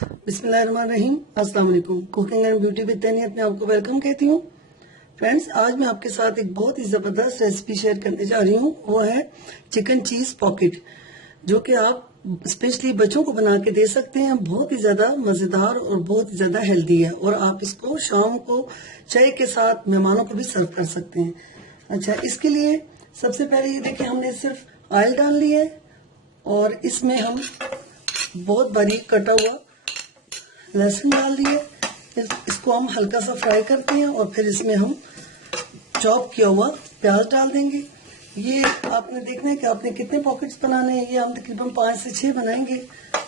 बिस्मिल्लाहिर्रहमानिर्रहीम। अस्सलाम वालेकुम। कुकिंग एंड ब्यूटी विद तैनियत में आपको वेलकम कहती हूँ। फ्रेंड्स, आज मैं आपके साथ एक बहुत ही जबरदस्त रेसिपी शेयर करने जा रही हूँ। वो है चिकन चीज पॉकेट, जो कि आप स्पेशली बच्चों को बना के दे सकते हैं। बहुत ही ज्यादा मजेदार और बहुत ही ज्यादा हेल्दी है, और आप इसको शाम को चाय के साथ मेहमानों को भी सर्व कर सकते हैं। अच्छा, इसके लिए सबसे पहले ये देखिए, हमने सिर्फ ऑयल डाल लिया है और इसमें हम बहुत बारीक कटा हुआ लहसुन डाल दिए। इसको हम हल्का सा फ्राई करते हैं और फिर इसमें हम चॉप किया हुआ प्याज डाल देंगे। ये आपने देखना है कि आपने कितने पॉकेट्स बनाने हैं। ये हम तकरीबन 5 से 6 बनाएंगे,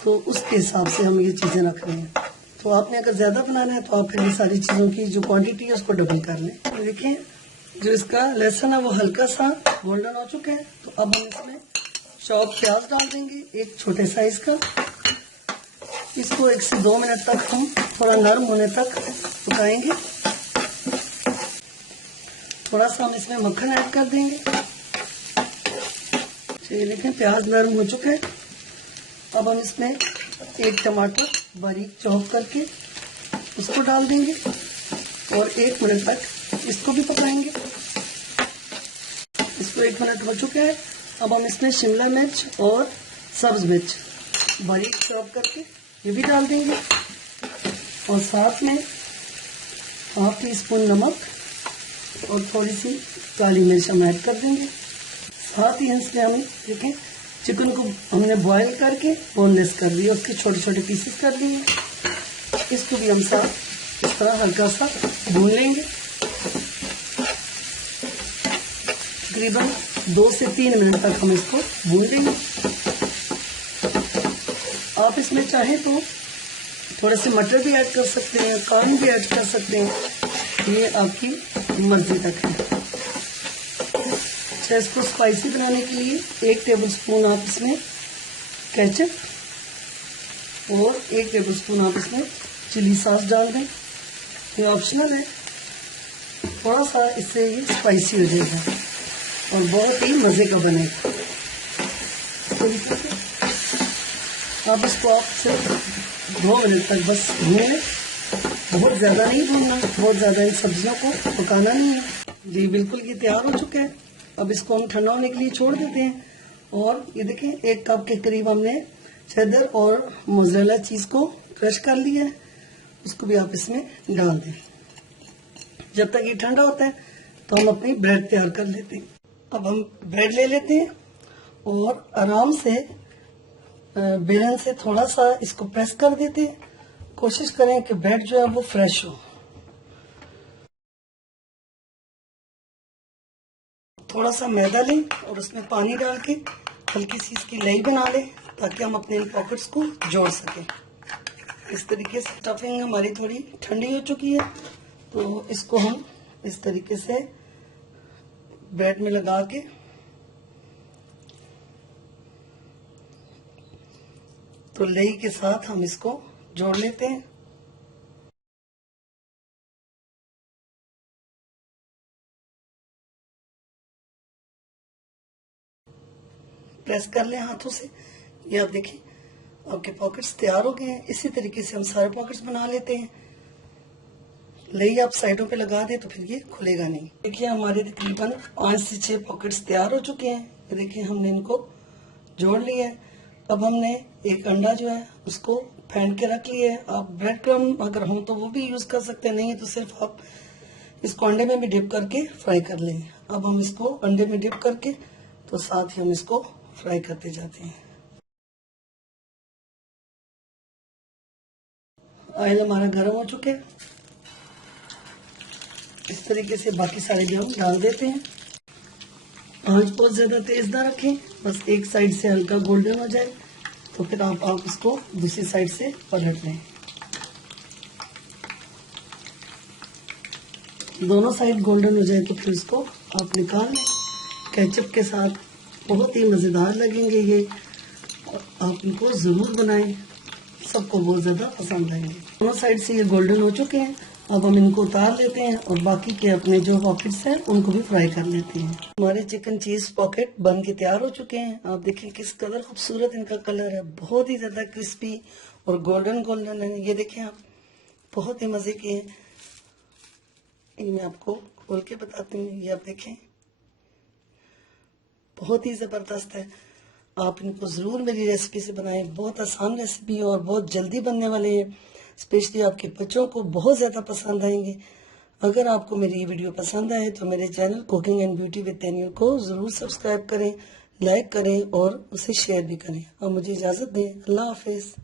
तो उसके हिसाब से हम ये चीजें रख रहे हैं। तो आपने अगर ज्यादा बनाना है तो आप फिर ये सारी चीजों की जो क्वांटिटी है उसको डबल कर लें। तो देखिए, जो इसका लहसुन है वो हल्का सा गोल्डन हो चुका है। तो अब हम इसमें चॉप प्याज डाल देंगे, एक छोटे साइज का। इसको 1 से 2 मिनट तक हम थोड़ा नरम होने तक पकाएंगे। थोड़ा सा हम इसमें मक्खन ऐड कर देंगे। चलिए देखें, प्याज नरम हो चुका है। अब हम इसमें एक टमाटर बारीक चॉप करके उसको डाल देंगे और 1 मिनट तक इसको भी पकाएंगे। इसको 1 मिनट हो चुका है। अब हम इसमें शिमला मिर्च और सब्ज मिर्च बारीक चॉप करके ये भी डाल देंगे, और साथ में ½ टीस्पून नमक और थोड़ी सी काली मिर्च हम ऐड कर देंगे। साथ ही इसमें हम देखें, चिकन को हमने बॉईल करके बोनलेस कर दिया, उसके छोटे छोटे पीसेस कर लिए। इसको भी हम साथ इस तरह हल्का सा भून लेंगे। तकरीबन 2 से 3 मिनट तक हम इसको भून लेंगे। आप इसमें चाहें तो थोड़े से मटर भी ऐड कर सकते हैं, कॉर्न भी ऐड कर सकते हैं, ये आपकी मर्जी तक है। अच्छा, इसको स्पाइसी बनाने के लिए 1 टेबलस्पून आप इसमें केचप और 1 टेबलस्पून आप इसमें चिली सॉस डाल दें। ये ऑप्शनल है, थोड़ा सा इससे ये स्पाइसी हो जाएगा और बहुत ही मजे का बनेगा। अब इसको आप सिर्फ 2 मिनट तक बस भूनें। बहुत ज्यादा नहीं भूनना, बहुत ज्यादा इन सब्जियों को पकाना नहीं है। जी बिल्कुल, ये तैयार हो चुका है। अब इसको हम ठंडा होने के लिए छोड़ देते हैं। और ये देखें, 1 कप के करीब हमने चेडर और मोज़रेला चीज को क्रश कर लिया है। उसको भी आप इसमें डाल दें। जब तक ये ठंडा होता है तो हम अपनी ब्रेड तैयार कर लेते हैं। अब हम ब्रेड ले लेते हैं और आराम से बेलन से थोड़ा सा इसको प्रेस कर देते हैं। कोशिश करें कि ब्रेड जो है वो फ्रेश हो। थोड़ा सा मैदा लें और उसमें पानी डाल के हल्की सी इसकी लेई बना लें, ताकि हम अपने इन पॉकेट्स को जोड़ सकें। इस तरीके से स्टफिंग हमारी थोड़ी ठंडी हो चुकी है, तो इसको हम इस तरीके से ब्रेड में लगा के तो लेई के साथ हम इसको जोड़ लेते हैं। प्रेस कर लें हाथों से। ये आप देखिए, आपके पॉकेट्स तैयार हो गए हैं। इसी तरीके से हम सारे पॉकेट्स बना लेते हैं। लेई आप साइडों पे लगा दें तो फिर ये खुलेगा नहीं। देखिए, हमारे तकरीबन 5 से 6 पॉकेट्स तैयार हो चुके हैं। देखिए, हमने इनको जोड़ लिया है। अब हमने एक अंडा जो है उसको फेंट के रख लिया है। आप ब्रेड क्रम अगर हो तो वो भी यूज कर सकते हैं, नहीं है तो सिर्फ आप इसको अंडे में भी डिप करके फ्राई कर लें। अब हम इसको अंडे में डिप करके तो साथ ही हम इसको फ्राई करते जाते हैं। ऑयल हमारा गर्म हो चुके हैं। इस तरीके से बाकी सारे भी हम डाल देते हैं। आंच बहुत ज्यादा तेज ना रखें, बस एक साइड से हल्का गोल्डन हो जाए तो फिर आप इसको दूसरी साइड से पलट लें। दोनों साइड गोल्डन हो जाए तो फिर इसको आप निकाल लें। केचप के साथ बहुत ही मजेदार लगेंगे ये, और आप इनको जरूर बनाएं, सबको बहुत ज्यादा पसंद आएंगे। दोनों साइड से ये गोल्डन हो चुके हैं। अब हम इनको उतार लेते हैं और बाकी के अपने जो पॉकेट्स हैं उनको भी फ्राई कर लेते हैं। हमारे चिकन चीज पॉकेट बन के तैयार हो चुके हैं। आप देखिए किस कलर खूबसूरत इनका कलर है, बहुत ही ज्यादा क्रिस्पी और गोल्डन गोल्डन है। ये देखें आप, बहुत ही मजे के हैं। ये मैं आपको खोल के बताती हूँ। ये आप देखें, बहुत ही जबरदस्त है। आप इनको जरूर मेरी रेसिपी से बनाएं। बहुत आसान रेसिपी है और बहुत जल्दी बनने वाले हैं। स्पेशली आपके बच्चों को बहुत ज्यादा पसंद आएंगे। अगर आपको मेरी ये वीडियो पसंद आए तो मेरे channel cooking and beauty with Tania को जरूर सब्सक्राइब करें, लाइक करें और उसे शेयर भी करें। और मुझे इजाजत दें। अल्लाह हाफिज।